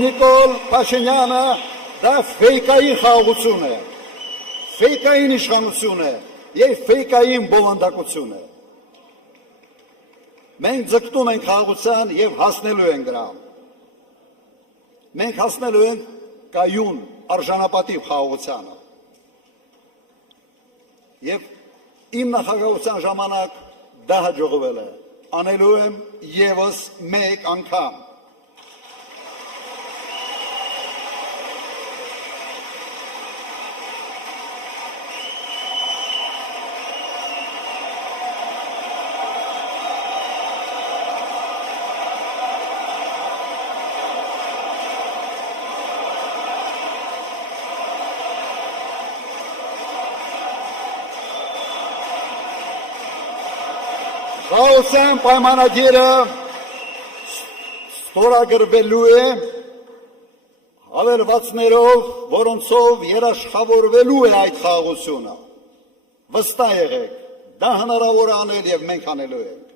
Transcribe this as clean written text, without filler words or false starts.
Նիկոլ Փաշինյանը դա ֆեյկային խաղաղություն է, ֆեյկային իշխանություն է եւ ֆեյկային բովանդակություն է։ Մենք ձգտում ենք խաղաղության եւ հասնելու ենք դրան։ Մենք հասնելու ենք կայուն արժանապատիվ խաղաղությանը։ Եվ իմ նախագահության ժամանակ դա հաջողվել է։ Անելու եմ եւս մեկ անգամ։ Խաղաղության պայմանագիրը ստորագրվելու է հավելվածներով, որոնցով երաշխավորվելու է այդ խաղաղությունը։ Վստահ եղեք, դա հնարավոր է անել եւ մենք անելու ենք։